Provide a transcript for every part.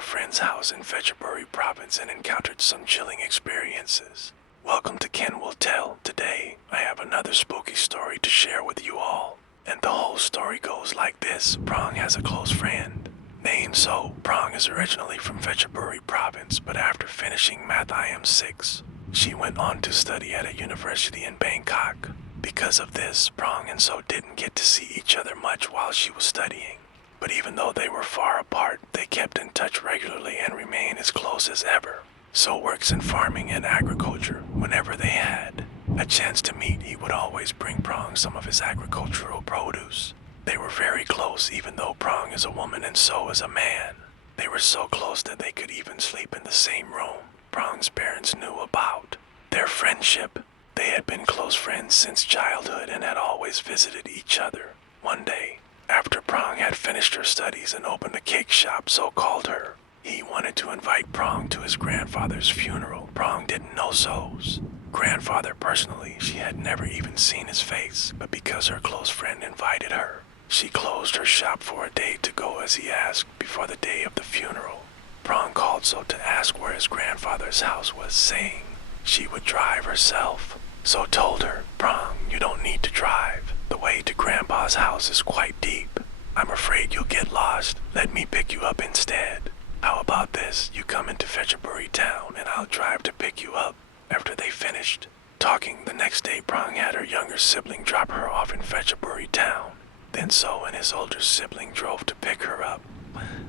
a friend's house in Fetcherbury province and encountered some chilling experiences. Welcome to Ken Will Tell. Today, I have another spooky story to share with you all. And the whole story goes like this. Prong has a close friend named So. Prong is originally from Fetcherbury province, but after finishing Math IM6, she went on to study at a university in Bangkok. Because of this, Prong and So didn't get to see each other much while she was studying. But even though they were far apart, they kept in touch regularly and remained as close as ever. So works in farming and agriculture. Whenever they had a chance to meet, he would always bring Prong some of his agricultural produce. They were very close, even though Prong is a woman and So is a man. They were so close that they could even sleep in the same room. Prong's parents knew about their friendship. They had been close friends since childhood and had always visited each other. One day, after Prong had finished her studies and opened a cake shop, So called her. He wanted to invite Prong to his grandfather's funeral. Prong didn't know So's grandfather personally. She had never even seen his face, but because her close friend invited her, she closed her shop for a day to go as he asked before the day of the funeral. Prong called So to ask where his grandfather's house was, saying she would drive herself. So told her, Prong, you don't need to drive. The way to Grandpa's house is quite deep. I'm afraid you'll get lost. Let me pick you up instead. How about this? You come into Fetcherbury town and I'll drive to pick you up. After they finished talking, the next day Prong had her younger sibling drop her off in Fetcherbury town. Then So and his older sibling drove to pick her up.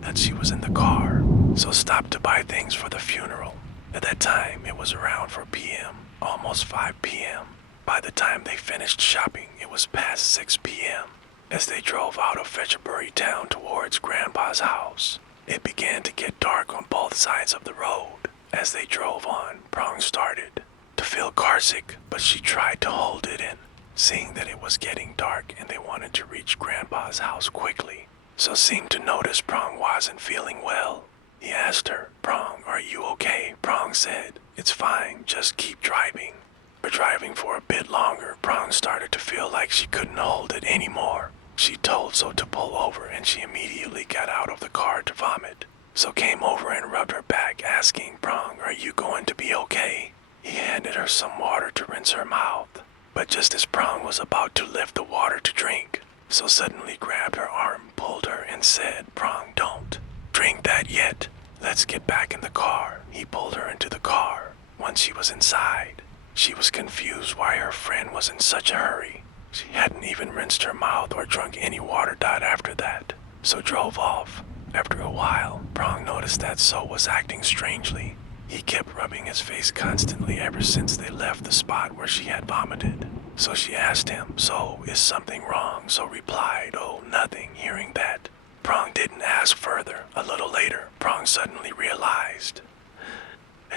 And she was in the car. So stopped to buy things for the funeral. At that time, it was around 4 p.m., almost 5 p.m. By the time they finished shopping, it was past 6 p.m. As they drove out of Fetcherbury town towards Grandpa's house, it began to get dark on both sides of the road. As they drove on, Prong started to feel carsick, but she tried to hold it in, seeing that it was getting dark and they wanted to reach Grandpa's house quickly. So seemed to notice Prong wasn't feeling well. He asked her, Prong, are you okay? Prong said, it's fine, just keep driving. But driving for a bit longer, Prong started to feel like she couldn't hold it anymore. She told So to pull over and she immediately got out of the car to vomit. So came over and rubbed her back, asking, Prong, are you going to be okay? He handed her some water to rinse her mouth. But just as Prong was about to lift the water to drink, So suddenly grabbed her arm, pulled her and said, Prong, don't drink that yet. Let's get back in the car. He pulled her into the car. Once she was inside, she was confused why her friend was in such a hurry. She hadn't even rinsed her mouth or drunk any water after that. So drove off. After a while, Prong noticed that So was acting strangely. He kept rubbing his face constantly ever since they left the spot where she had vomited. So she asked him, So, is something wrong? So replied, oh, nothing. Hearing that, Prong didn't ask further. A little later, Prong suddenly realized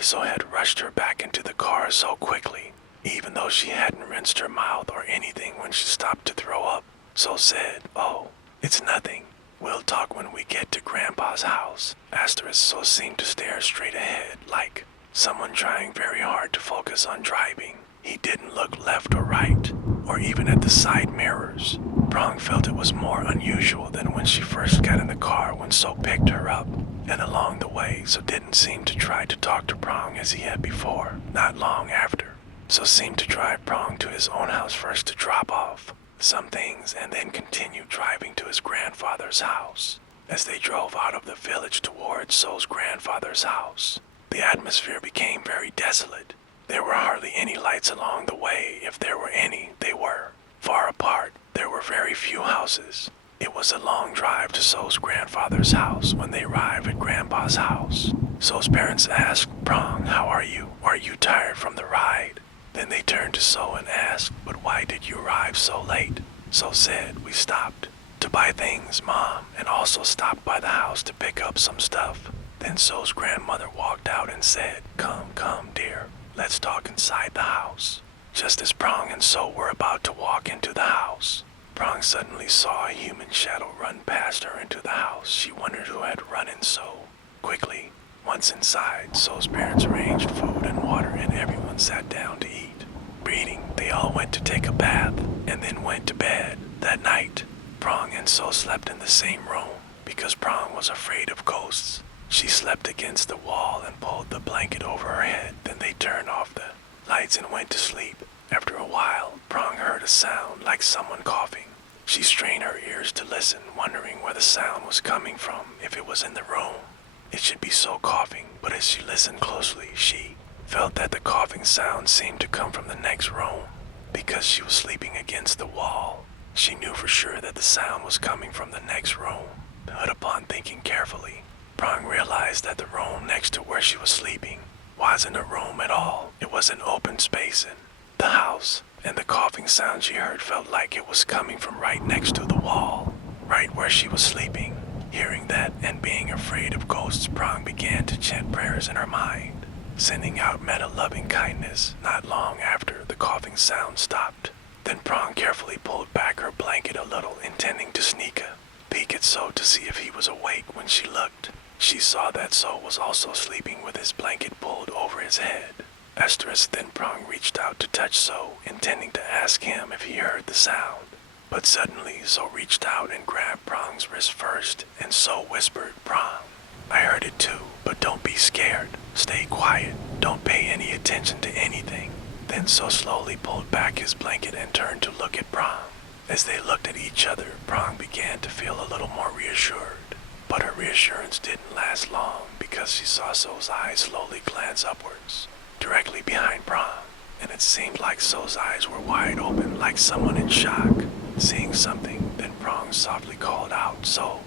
So had rushed her back into the car so quickly, even though she hadn't rinsed her mouth or anything when she stopped to throw up. So said, oh, it's nothing. We'll talk when we get to Grandpa's house. Asterisk So seemed to stare straight ahead, like someone trying very hard to focus on driving. He didn't look left or right, or even at the side mirrors. Prong felt it was more unusual than when she first got in the car when So picked her up. And along the way, So didn't seem to try to talk to Prong as he had before. Not long after, So seemed to drive Prong to his own house first to drop off some things and then continued driving to his grandfather's house. As they drove out of the village towards So's grandfather's house, the atmosphere became very desolate. There were hardly any lights along the way. If there were any, they were far apart. There were very few houses. It was a long drive to So's grandfather's house. When they arrived at Grandpa's house, So's parents asked, Prong, how are you? Are you tired from the ride? Then they turned to So and asked, but why did you arrive so late? So said, we stopped to buy things, Mom, and also stopped by the house to pick up some stuff. Then So's grandmother walked out and said, come, dear, let's talk inside the house. Just as Prong and So were about to walk into the house, Prong suddenly saw a human shadow run past her into the house. She wondered who had run in So quickly. Once inside, So's parents arranged food and water and everyone sat down to eat. Eating, they all went to take a bath and then went to bed. That night, Prong and So slept in the same room because Prong was afraid of ghosts. She slept against the wall and pulled the blanket over her head. Then they turned off the lights and went to sleep. After a while, Prong heard a sound like someone coughing. She strained her ears to listen, wondering where the sound was coming from, if it was in the room. It should be so coughing, but as she listened closely, she felt that the coughing sound seemed to come from the next room. Because she was sleeping against the wall, she knew for sure that the sound was coming from the next room. But upon thinking carefully, Prong realized that the room next to where she was sleeping wasn't a room at all. It was an open space in the house, and the coughing sound she heard felt like it was coming from right next to the wall, right where she was sleeping. Hearing that and being afraid of ghosts, Prong began to chant prayers in her mind, sending out meta-loving kindness. Not long after, the coughing sound stopped. Then Prong carefully pulled back her blanket a little, intending to sneak a peek at So to see if he was awake. When she looked, she saw that So was also sleeping with his blanket pulled over his head. Then Prong reached out to touch So, intending to ask him if he heard the sound. But suddenly, So reached out and grabbed Prong's wrist first, and So whispered, "Prong, I heard it too, but don't be scared. Stay quiet. Don't pay any attention to anything." Then So slowly pulled back his blanket and turned to look at Prong. As they looked at each other, Prong began to feel a little more reassured. But her reassurance didn't last long, because she saw So's eyes slowly glance upwards, directly behind Prong, and it seemed like So's eyes were wide open, like someone in shock, seeing something. Then Prong softly called out, So,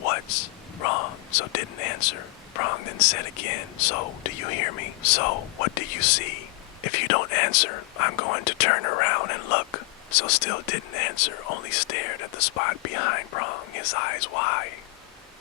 what's wrong?" So didn't answer. Prong then said again, "So, do you hear me? So, what do you see? If you don't answer, I'm going to turn around and look." So still didn't answer, only stared at the spot behind Prong, his eyes wide.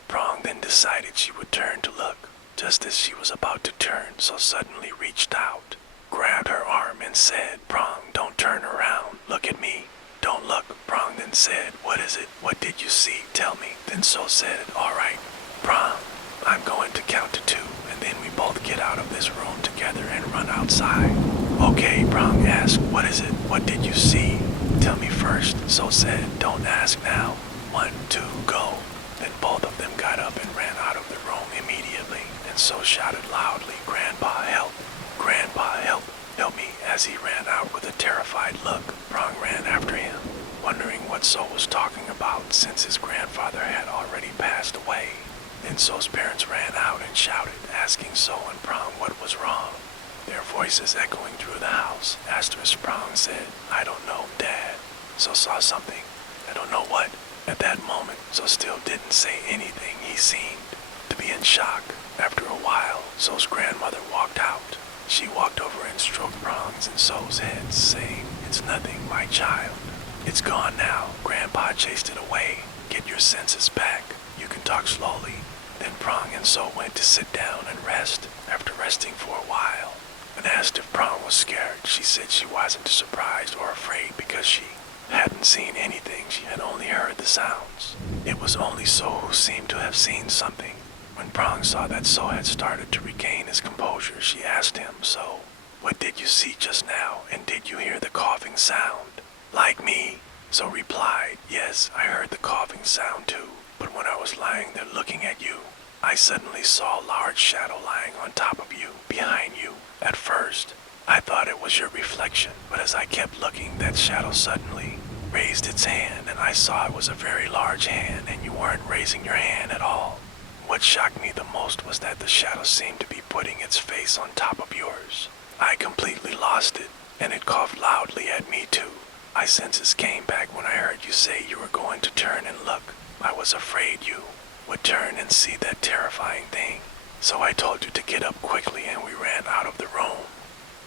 Prong then decided she would turn to look. Just as she was about to turn, So suddenly reached out, grabbed her arm and said, "Prong, don't turn around. Look at me. Don't look." Prong then said, "What is it? What did you see? Tell me." Then So said, "All right, Prong, I'm going to count to 2, and then we both get out of this room together and run outside." "Okay," Prong asked, "What is it? What did you see? Tell me first." So said, "Don't ask now. 1, 2, go." Then both of them got up and ran out of the room immediately, and So shouted loudly, "Grandpa, help! Grandpa, help! Help me!" As he ran out with a terrified look, Prong ran after him, wondering what So was talking about, since his grandfather had already passed away. Then So's parents ran out and shouted, asking So and Prong what was wrong. Their voices echoing through the house. Prong said, "I don't know, Dad. So saw something. I don't know what." At that moment, So still didn't say anything. He seemed to be in shock. After a while, So's grandmother walked out. She walked over and stroked Prong's and So's head, saying, "It's nothing, my child. It's gone now. Grandpa chased it away. Get your senses back. You can talk slowly." Then Prong and So went to sit down and rest. After resting for a while, when asked if Prong was scared, she said she wasn't surprised or afraid because she hadn't seen anything. She had only heard the sounds. It was only So who seemed to have seen something. When Prong saw that So had started to regain his composure, she asked him, "So, what did you see just now, and did you hear the coughing sound?" "Like me?" So replied, "Yes, I heard the coughing sound too, but when I was lying there looking at you, I suddenly saw a large shadow lying on top of you, behind you. At first, I thought it was your reflection, but as I kept looking, that shadow suddenly raised its hand, and I saw it was a very large hand, and you weren't raising your hand at all. What shocked me the most was that the shadow seemed to be putting its face on top of yours. I completely lost it, and it coughed loudly at me too. My senses came back when I heard you say you were going to turn and look. I was afraid you would turn and see that terrifying thing. So I told you to get up quickly, and we ran out of the room."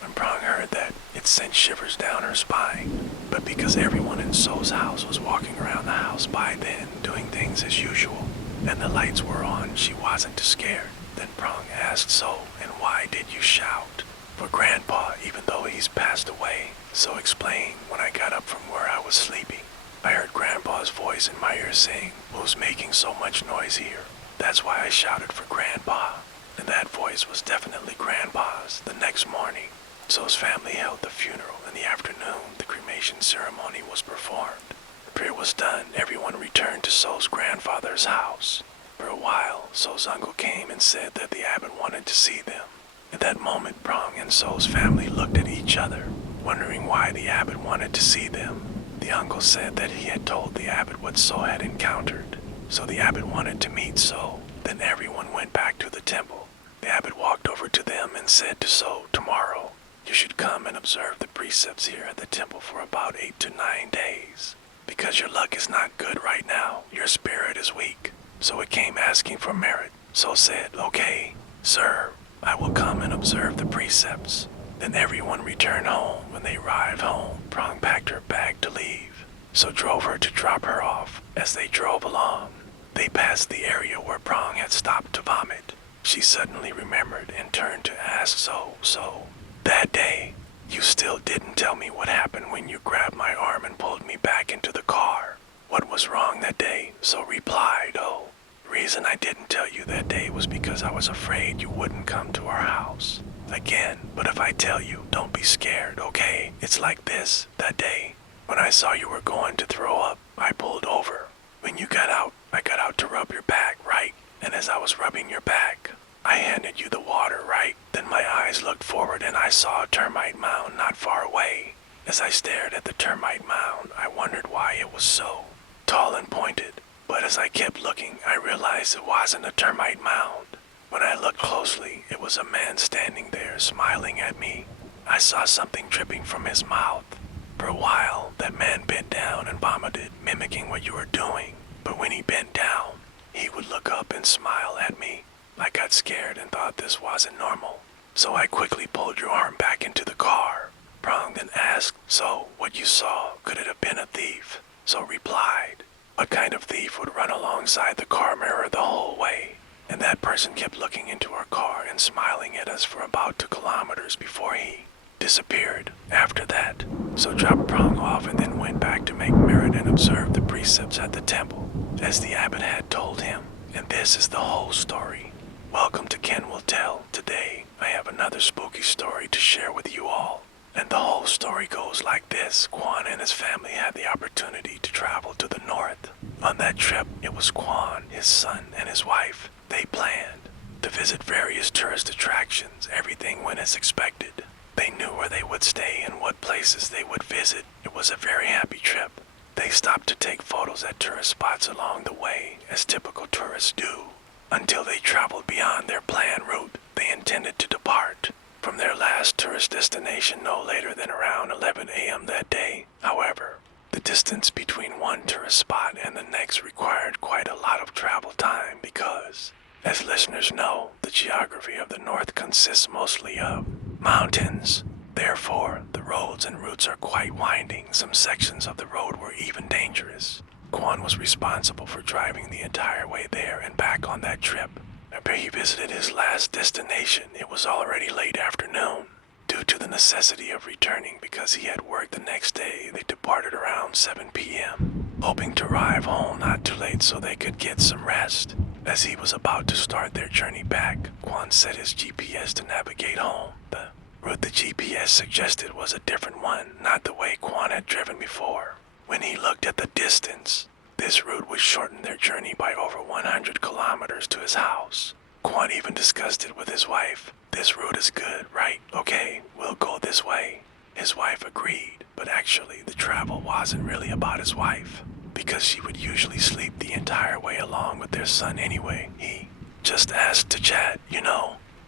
When Prong heard that, it sent shivers down her spine. But because everyone in So's house was walking around the house by then, doing things as usual, and the lights were on, she wasn't too scared. Then Prong asked So, "And why did you shout?" "For Grandpa, even though he's passed away." So explained, "When I got up from where I was sleeping, I heard Grandpa's voice in my ear saying, 'Who's making so much noise here?' That's why I shouted for Grandpa." And that voice was definitely Grandpa's. The next morning, So's family held the funeral. In the afternoon, the cremation ceremony was performed. The prayer was done. Everyone returned to So's grandfather's house. For a while, So's uncle came and said that the abbot wanted to see them. At that moment, Prong and So's family looked at each other, wondering why the abbot wanted to see them. The uncle said that he had told the abbot what So had encountered, so the abbot wanted to meet So. Then everyone went back to the temple. The abbot walked over to them and said to So, "Tomorrow, you should come and observe the precepts here at the temple for about 8 to 9 days. Because your luck is not good right now, your spirit is weak." So it came asking for merit. So said, "Okay, sir, I will come and observe the precepts." Then everyone returned home. When they arrived home, Prong packed her bag to leave. So drove her to drop her off. As they drove along, they passed the area where Prong had stopped to vomit. She suddenly remembered and turned to ask So, "That day, you still didn't tell me what happened when you grabbed my arm and pulled me back into the car. What was wrong that day?" So replied, "Oh, the reason I didn't tell you that day was because I was afraid you wouldn't come to our house again. But if I tell you, don't be scared, okay? It's like this. That day, when I saw you were going to throw up, I pulled over. When you got out, I got out to rub your back, right? And as I was rubbing your back, I handed you the water, right? Then my eyes looked forward and I saw a termite mound not far away. As I stared at the termite mound, I wondered why it was so tall and pointed. But as I kept looking, I realized it wasn't a termite mound. When I looked closely, it was a man standing there smiling at me. I saw something dripping from his mouth. For a while, that man bent down and vomited, mimicking what you were doing. But when he bent down, he would look up and smile at me. I got scared and thought this wasn't normal. So I quickly pulled your arm back into the car." Prong then asked, "So, what you saw, could it have been a thief?" So replied, "What kind of thief would run alongside the car mirror the whole way?" And that person kept looking into our car and smiling at us for about 2 kilometers before he disappeared. After that, So dropped Prong off and then went back to make merit and observe the precepts at the temple, as the abbot had told him. And this is the whole story. Welcome to Ken Will Tell. Today, I have another spooky story to share with you all. And the whole story goes like this. Quan and his family had the opportunity to travel to the north. On that trip, it was Quan, his son, and his wife. They planned to visit various tourist attractions. Everything went as expected. They knew where they would stay and what places they would visit. It was a very happy trip. They stopped to take photos at tourist spots along the way, as typical tourists do, until they traveled beyond their planned route. They intended to depart from their last tourist destination no later than around 11 a.m. that day. However, the distance between one tourist spot and the next required quite a lot of travel time because, as listeners know, the geography of the north consists mostly of mountains. Therefore, the roads and routes are quite winding. Some sections of the road were even dangerous. Quan was responsible for driving the entire way there and back on that trip. After he visited his last destination, it was already late afternoon. Due to the necessity of returning because he had work the next day, they departed around 7 p.m., hoping to arrive home not too late so they could get some rest. As he was about to start their journey back, Quan set his GPS to navigate home. The route the GPS suggested was a different one, not the way Quan had driven before. When he looked at the distance, this route would shorten their journey by over 100 kilometers to his house. Quan even discussed it with his wife. "This route is good, right? Okay, we'll go this way." His wife agreed, but actually the travel wasn't really about his wife, because she would usually sleep the entire way along with their son anyway. He just asked to chat,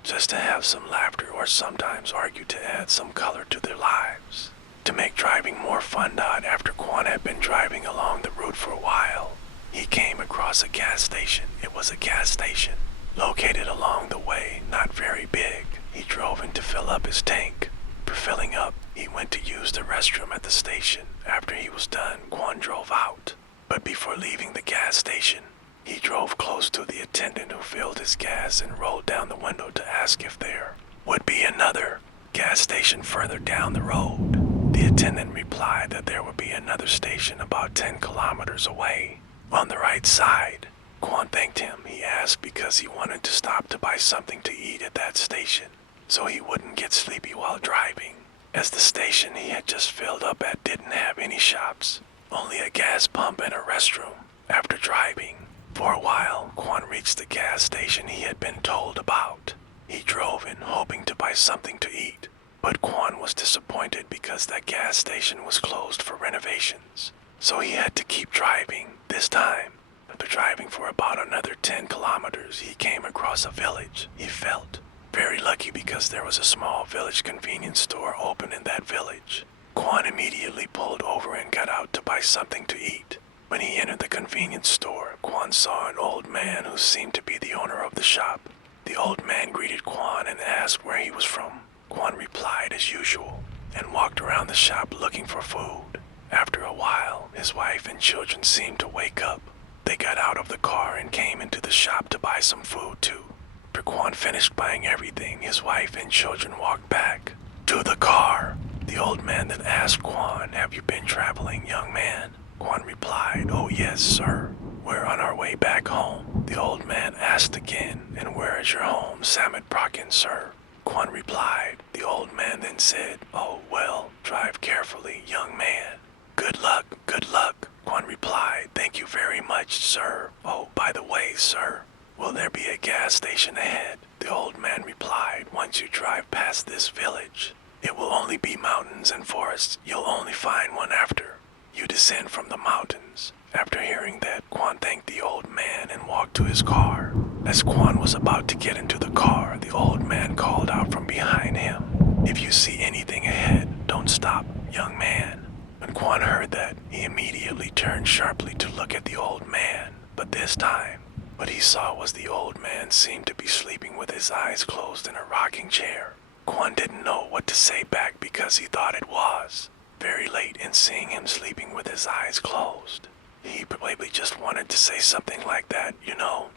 just to have some laughter or sometimes argue to add some color to their lives. To make driving more fun, after Quan had been driving along the route for a while, he came across a gas station. It was a gas station located along the way, not very big. He drove in to fill up his tank. For filling up, he went to use the restroom at the station. After he was done, Quan drove out. But before leaving the gas station, he drove close to the attendant who filled his gas and rolled down the window to ask if there would be another gas station further down the road. The attendant replied that there would be another station about 10 kilometers away, on the right side. Quan thanked him. He asked because he wanted to stop to buy something to eat at that station, so he wouldn't get sleepy while driving, as the station he had just filled up at didn't have any shops, only a gas pump and a restroom. After driving For a while, Quan reached the gas station he had been told about. He drove in hoping to buy something to eat, but Quan was disappointed because that gas station was closed for renovations. So he had to keep driving. This time, after driving for about another 10 kilometers, he came across a village. He felt very lucky because there was a small village convenience store open in that village. Quan immediately pulled over and got out to buy something to eat. When he entered the convenience store, Quan saw an old man who seemed to be the owner of the shop. The old man greeted Quan and asked where he was from. Quan replied as usual and walked around the shop looking for food. After a while, his wife and children seemed to wake up. They got out of the car and came into the shop to buy some food too. After Quan finished buying everything, his wife and children walked back to the car. The old man then asked Quan, "Have you been traveling, young man?" Quan replied, "Oh yes, sir. We're on our way back home." The old man asked again, "And where is your home, Samet Prakin, sir?" Quan replied. The old man then said, "Oh well, drive carefully, young man." Good luck, good luck," Quan replied. "Thank you very much, sir. Oh, by the way, sir, will there be a gas station ahead?" The old man replied, "Once you drive past this village, it will only be mountains and forests. You'll only find one after you descend from the mountains." After hearing that, Quan thanked the old man and walked to his car. As Quan was about to get into the car, the old man called out from behind him, "If you see anything ahead, don't stop, young man." When Quan heard that, he immediately turned sharply to look at the old man. But this time, what he saw was the old man seemed to be sleeping with his eyes closed in a rocking chair. Quan didn't know what to say back because he thought it was very late in seeing him sleeping with his eyes closed. He probably just wanted to say something like that,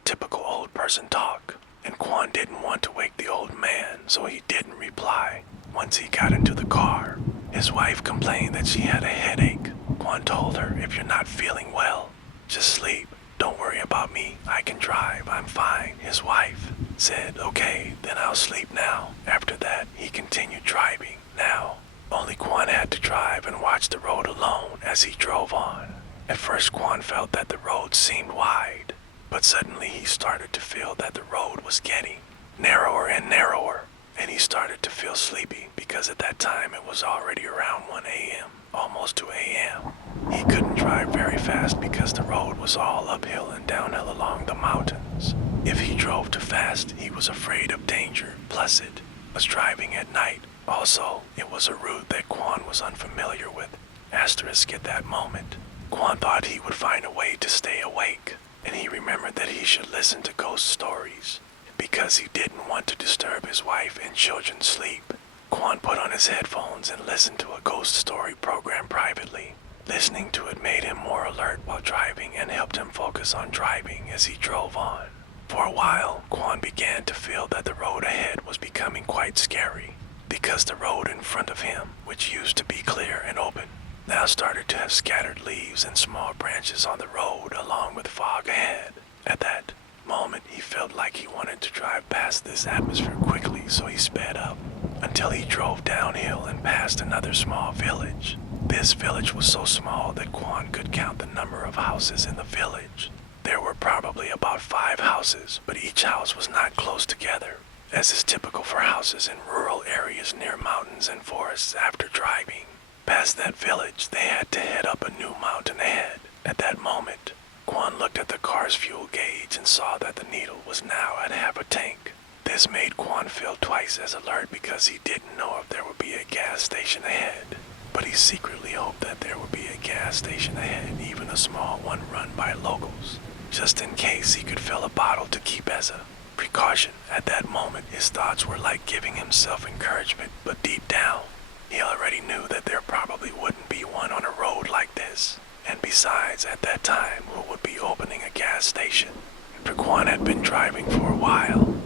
typical old person talk. And Quan didn't want to wake the old man, so he didn't reply. Once he got into the car, his wife complained that she had a headache. Quan told her, "If you're not feeling well, just sleep. Don't worry about me. I can drive. I'm fine." His wife said, "Okay, then I'll sleep now." After that, he continued driving. Now, only Quan had to drive and watch the road alone as he drove on. At first, Quan felt that the road seemed wide, but suddenly he started to feel that the road was getting narrower and narrower, and he started to feel sleepy because at that time it was already around 1 a.m., almost 2 a.m. He couldn't drive very fast because the road was all uphill and downhill along the mountains. If he drove too fast, he was afraid of danger, plus it was driving at night. Also, it was a route that Quan was unfamiliar with. Asterisk at that moment, Quan thought he would find a way to stay awake, and he remembered that he should listen to ghost stories because he didn't want to disturb his wife and children's sleep. Quan put on his headphones and listened to a ghost story program privately. Listening to it made him more alert while driving and helped him focus on driving as he drove on. For a while, Quan began to feel that the road ahead was becoming quite scary because the road in front of him, which used to be clear and open, now started to have scattered leaves and small branches on the road along with fog ahead. At that moment, he felt like he wanted to drive past this atmosphere quickly, so he sped up until he drove downhill and passed another small village. This village was so small that Quan could count the number of houses in the village. There were probably about 5 houses, but each house was not close together, as is typical for houses in rural areas near mountains and forests. After driving past that village, they had to head up a new mountain ahead. At that moment, Quan looked at the car's fuel gauge and saw that the needle was now at half a tank. This made Quan feel twice as alert because he didn't know if there would be a gas station ahead. But he secretly hoped that there would be a gas station ahead, even a small one run by locals, just in case he could fill a bottle to keep as a precaution. At that moment, his thoughts were like giving himself encouragement, but deep down, he already knew that there probably wouldn't be one on a road like this. And besides, at that time, who would be opening a gas station? After Quan had been driving for a while,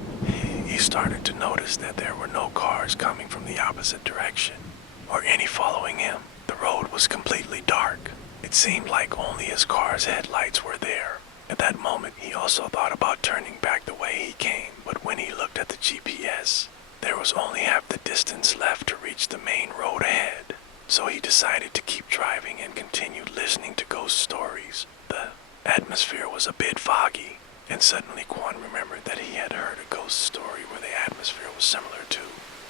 he started to notice that there were no cars coming from the opposite direction, or any following him. The road was completely dark. It seemed like only his car's headlights were there. At that moment, he also thought about turning back the way he came, but when he looked at the GPS, there was only half the distance left to reach the main road ahead. So he decided to keep driving and continued listening to ghost stories. The atmosphere was a bit foggy, and suddenly Quan remembered that he had heard a ghost story where the atmosphere was similar to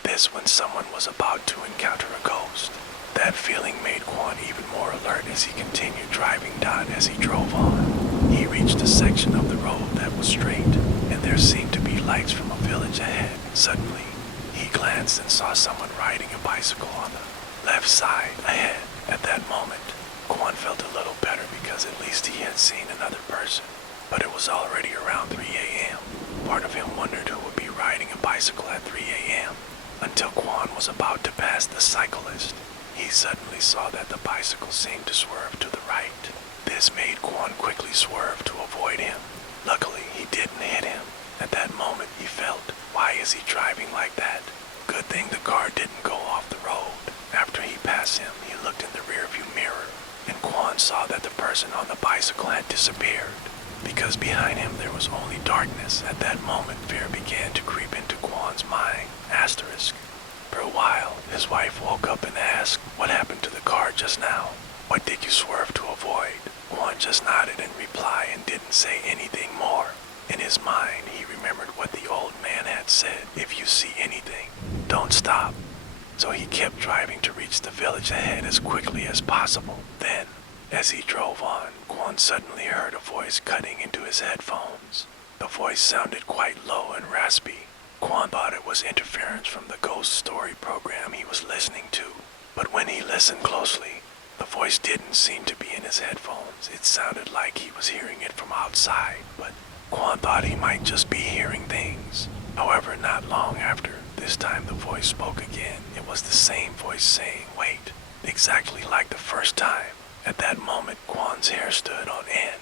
this when someone was about to encounter a ghost. That feeling made Quan even more alert as he continued driving down. As he drove on, he reached a section of the road that was straight, and there seemed to be lights from a village ahead. Suddenly, he glanced and saw someone riding a bicycle on the left side ahead. At that moment, Quan felt a little better because at least he had seen another person. But it was already around 3 a.m. Part of him wondered who would be riding a bicycle at 3 a.m. until Quan was about to pass the cyclist. He suddenly saw that the bicycle seemed to swerve to the right. This made Quan quickly swerve to avoid him. Luckily, he didn't hit him. At that moment, he felt, why is he driving like that? Good thing the car didn't go off the road. After he passed him, he looked in the rearview mirror, and Quan saw that the person on the bicycle had disappeared. Because behind him there was only darkness. At that moment, fear began to creep into Quan's mind. Asterisk. For a while, his wife woke up and asked, what happened to the car just now? What did you swerve to avoid? Quan just nodded in reply and didn't say anything more. In his mind, he remembered what the old man had said, if you see anything, don't stop. So he kept driving to reach the village ahead as quickly as possible. Then, as he drove on, Quan suddenly heard a voice cutting into his headphones. The voice sounded quite low and raspy. Quan thought it was interference from the ghost story program he was listening to. But when he listened closely, the voice didn't seem to be in his headphones. It sounded like he was hearing it from outside, but Quan thought he might just be hearing things. However, not long after, this time the voice spoke again. It was the same voice saying, wait, exactly like the first time. At that moment, Quan's hair stood on end.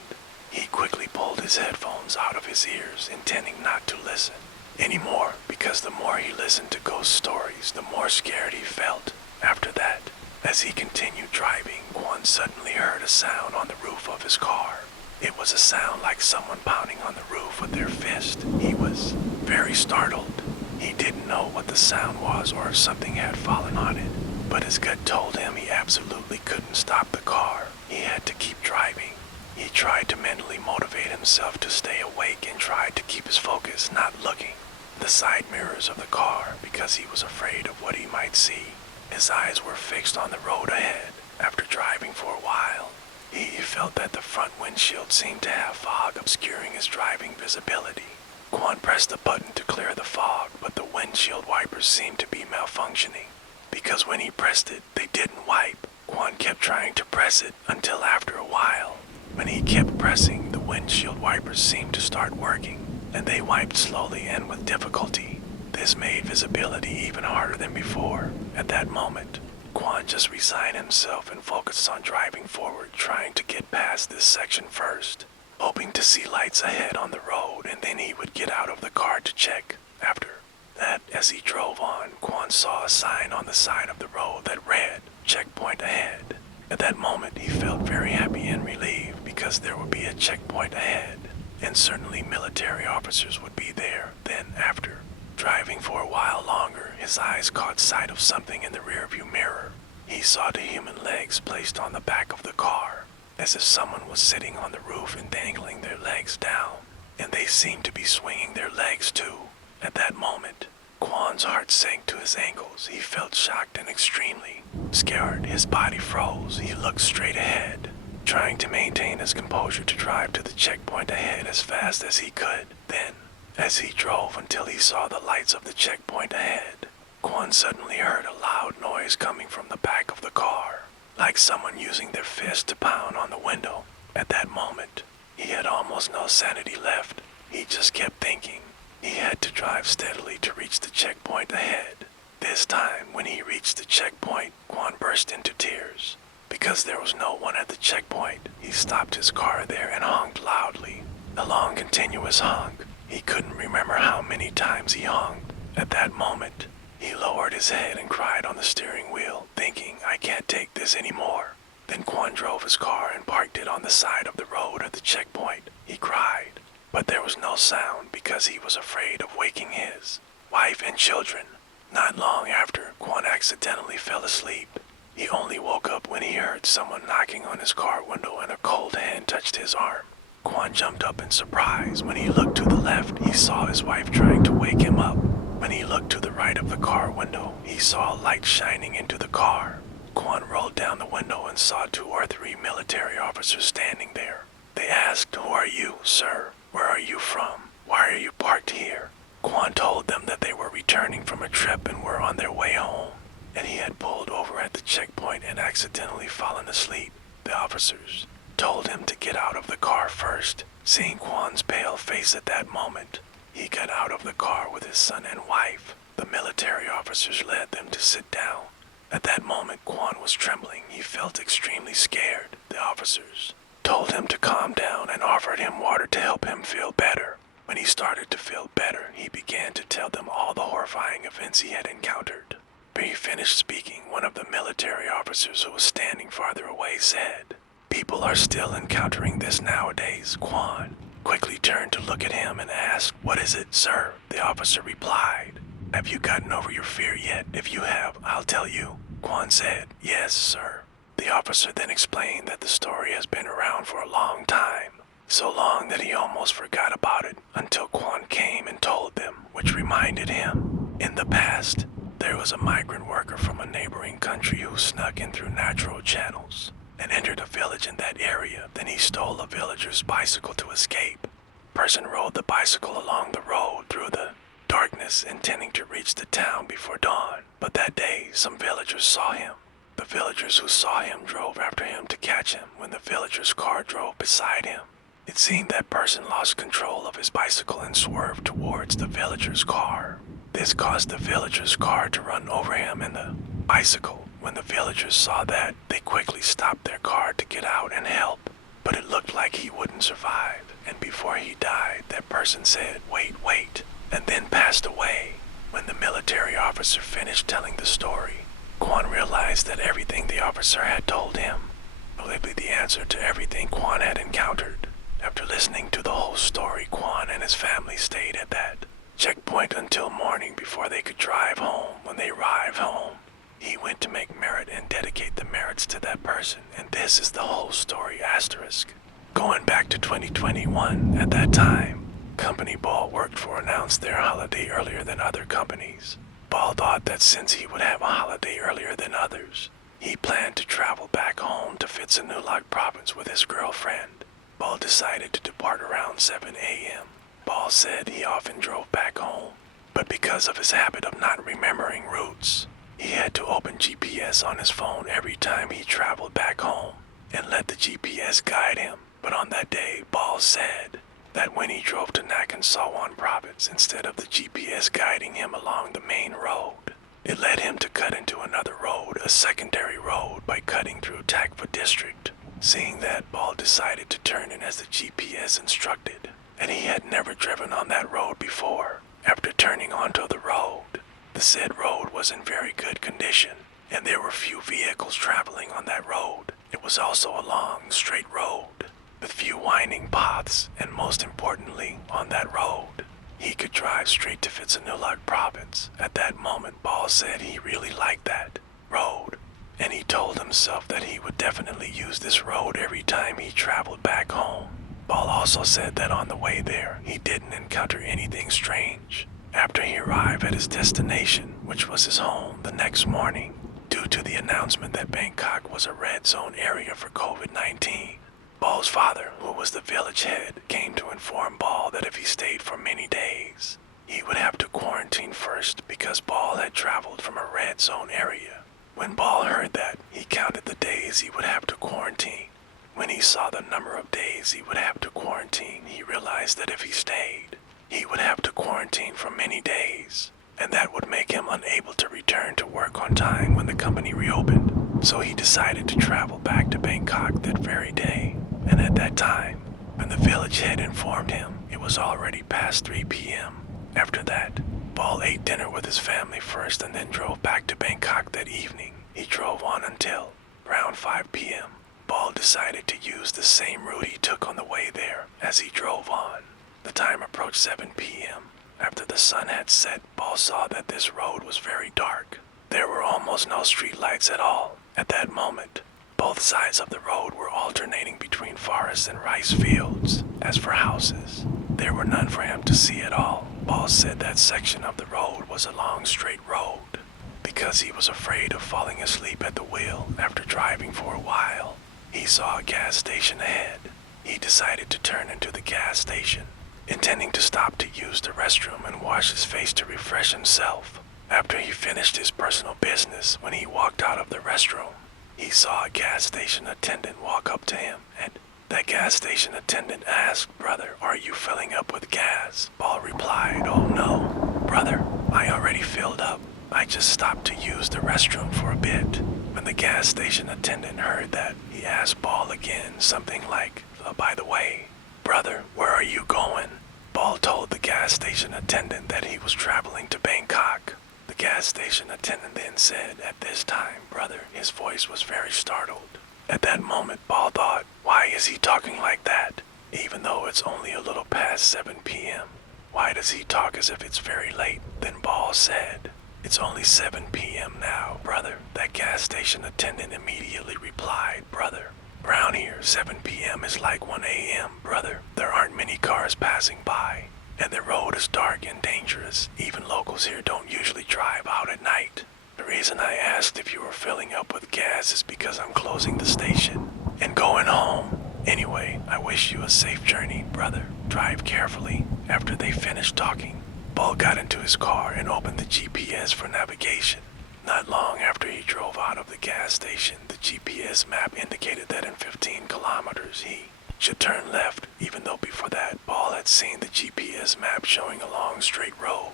He quickly pulled his headphones out of his ears, intending not to listen anymore, because the more he listened to ghost stories, the more scared he felt. After that, as he continued driving, Quan suddenly heard a sound on the roof of his car. It was a sound like someone pounding on the roof with their fist. He was very startled. He didn't know what the sound was or if something had fallen on it, but his gut told him he absolutely couldn't stop the car. He had to keep driving. He tried to mentally motivate himself to stay awake and tried to keep his focus, not looking the side mirrors of the car because he was afraid of what he might see. His eyes were fixed on the road ahead. After driving for a while, he felt that the front windshield seemed to have fog obscuring his driving visibility. Quan pressed the button to clear the fog, but the windshield wipers seemed to be malfunctioning. Because when he pressed it, they didn't wipe. Quan kept trying to press it until after a while. When he kept pressing, the windshield wipers seemed to start working, and they wiped slowly and with difficulty. This made visibility even harder than before. At that moment, Quan just resigned himself and focused on driving forward, trying to get past this section first, hoping to see lights ahead on the road, and then he would get out of the car to check. After that, as he drove on, Quan saw a sign on the side of the road that read, checkpoint ahead. At that moment, he felt very happy and relieved because there would be a checkpoint ahead, and certainly military officers would be there. Then after driving for a while longer, his eyes caught sight of something in the rearview mirror. He saw the human legs placed on the back of the car, as if someone was sitting on the roof and dangling their legs down, and they seemed to be swinging their legs too. At that moment, Quan's heart sank to his ankles. He felt shocked and extremely scared. His body froze. He looked straight ahead, trying to maintain his composure to drive to the checkpoint ahead as fast as he could. Then, as he drove until he saw the lights of the checkpoint ahead, Quan suddenly heard a loud noise coming from the back of the car, like someone using their fist to pound on the window. At that moment, he had almost no sanity left. He just kept thinking he had to drive steadily to reach the checkpoint ahead. This time, when he reached the checkpoint, Quan burst into tears. Because there was no one at the checkpoint, he stopped his car there and honked loudly. A long, continuous honk. He couldn't remember how many times he honked. At that moment, he lowered his head and cried on the steering wheel, thinking, I can't take this anymore. Then Quan drove his car and parked it on the side of the road at the checkpoint. He cried, but there was no sound because he was afraid of waking his wife and children. Not long after, Quan accidentally fell asleep. He only woke up when he heard someone knocking on his car window and a cold hand touched his arm. Quan jumped up in surprise. When he looked to the left, he saw his wife trying to wake him up. When he looked to the right of the car window, he saw a light shining into the car. Quan rolled down the window and saw 2 or 3 military officers standing there. They asked, "Who are you, sir? Where are you from? Why are you parked here?" Quan told them that they were returning from a trip and were on their way home, and he had pulled over at the checkpoint and accidentally fallen asleep. The officers told him to get out of the car first. Seeing Quan's pale face at that moment, he got out of the car with his son and wife. The military officers led them to sit down. At that moment, Quan was trembling. He felt extremely scared. The officers told him to calm down and offered him water to help him feel better. When he started to feel better, he began to tell them all the horrifying events he had encountered. When he finished speaking, one of the military officers who was standing farther away said, "People are still encountering this nowadays." Quan quickly turned to look at him and asked, "What is it, sir?" The officer replied, "Have you gotten over your fear yet? If you have, I'll tell you." Quan said, "Yes, sir." The officer then explained that the story has been around for a long time, so long that he almost forgot about it until Quan came and told them, which reminded him. In the past, there was a migrant worker from a neighboring country who snuck in through natural channels and entered a village in that area. Then he stole a villager's bicycle to escape. The person rode the bicycle along the road through the darkness, intending to reach the town before dawn. But that day, some villagers saw him. The villagers who saw him drove after him to catch him. When the villager's car drove beside him, it seemed that person lost control of his bicycle and swerved towards the villager's car. This caused the villager's car to run over him and the bicycle. When the villagers saw that, they quickly stopped their car to get out and help. But it looked like he wouldn't survive, and before he died, that person said, wait, and then passed away. When the military officer finished telling the story, Quan realized that everything the officer had told him was likely the answer to everything Quan had encountered. After listening to the whole story, Quan and his family stayed at that checkpoint until morning before they could drive home. When they arrived home, he went to make merit and dedicate the merits to that person, and this is the whole story asterisk. Going back to 2021, at that time, company Ball worked for announced their holiday earlier than other companies. Ball thought that since he would have a holiday earlier than others, he planned to travel back home to Phitsanulok province with his girlfriend. Ball decided to depart around 7 a.m. Ball said he often drove back home, but because of his habit of not remembering routes, he had to open GPS on his phone every time he traveled back home and let the GPS guide him. But on that day, Ball said that when he drove to Nakhon province, instead of the GPS guiding him along the main road, it led him to cut into another road, a secondary road, by cutting through Takva district. Seeing that, Ball decided to turn in as the GPS instructed, and he had never driven on that road before. After turning onto the road, the said road was in very good condition, and there were few vehicles traveling on that road. It was also a long, straight road, with few winding paths, and most importantly, on that road, he could drive straight to Phitsanulok province. At that moment, Ball said he really liked that road, and he told himself that he would definitely use this road every time he traveled back home. Ball also said that on the way there, he didn't encounter anything strange. After he arrived at his destination, which was his home, the next morning, due to the announcement that Bangkok was a red zone area for COVID-19, Ball's father, who was the village head, came to inform Ball that if he stayed for many days, he would have to quarantine first because Ball had traveled from a red zone area. When Ball heard that, he counted the days he would have to quarantine. When he saw the number of days he would have to quarantine, he realized that if he stayed, he would have to quarantine for many days, and that would make him unable to return to work on time when the company reopened. So he decided to travel back to Bangkok that very day. And at that time, when the village head informed him, it was already past 3 p.m. After that, Ball ate dinner with his family first and then drove back to Bangkok that evening. He drove on until around 5 p.m. Ball decided to use the same route he took on the way there as he drove on. The time approached 7 p.m. After the sun had set, Ball saw that this road was very dark. There were almost no street lights at all. At that moment, both sides of the road were alternating between forests and rice fields. As for houses, there were none for him to see at all. Ball said that section of the road was a long straight road. Because he was afraid of falling asleep at the wheel after driving for a while, he saw a gas station ahead. He decided to turn into the gas station, intending to stop to use the restroom and wash his face to refresh himself. After he finished his personal business, when he walked out of the restroom, he saw a gas station attendant walk up to him, and that gas station attendant asked, "Brother, are you filling up with gas?" Ball replied, "Oh no, brother, I already filled up. I just stopped to use the restroom for a bit." When the gas station attendant heard that, he asked Ball again, something like, "By the way, brother, where are you going?" Ball told the gas station attendant that he was traveling to Bangkok. The gas station attendant then said, "At this time, brother," his voice was very startled. At that moment, Ball thought, why is he talking like that? Even though it's only a little past 7 p.m. Why does he talk as if it's very late? Then Ball said, "It's only 7 p.m. now, brother." That gas station attendant immediately replied, "Brother, around here, 7 p.m. is like 1 a.m., brother. There aren't many cars passing by, and the road is dark and dangerous. Even locals here don't usually drive out at night. The reason I asked if you were filling up with gas is because I'm closing the station and going home. Anyway, I wish you a safe journey, brother. Drive carefully." After they finished talking, Ball got into his car and opened the GPS for navigation. Not long after he drove out of the gas station, the GPS map indicated that in 15 kilometers he should turn left, even though before that, Ball had seen the GPS map showing a long straight road.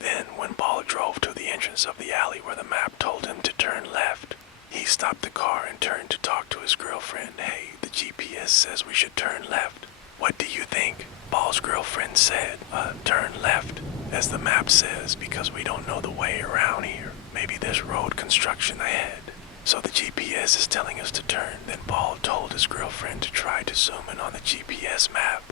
Then, when Ball drove to the entrance of the alley where the map told him to turn left, he stopped the car and turned to talk to his girlfriend. "Hey, the GPS says we should turn left. What do you think?" Ball's girlfriend said, "Turn left, as the map says, because we don't know the way around here. Maybe there's road construction ahead. So the GPS is telling us to turn." Then Ball told his girlfriend to try to zoom in on the GPS map.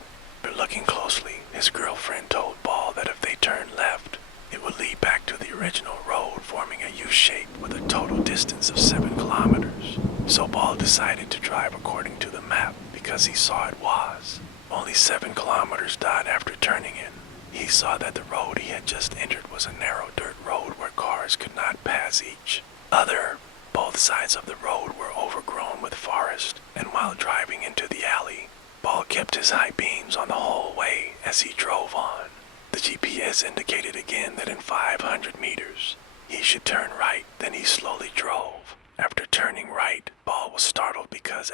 But looking closely, his girlfriend told Ball that if they turned left, it would lead back to the original road, forming a U shape with a total distance of 7 kilometers. So Ball decided to drive according to the map because he saw it was only 7 kilometers died after turning in. He saw that the road he had just entered was a narrow dirt road where cars could not pass each other. Both sides of the road were overgrown with forest, and while driving into the alley, Ball kept his high beams on the whole way as he drove on. The GPS indicated again that in 500 meters, he should turn right. Then he slowly drove. After turning right, Ball was startled because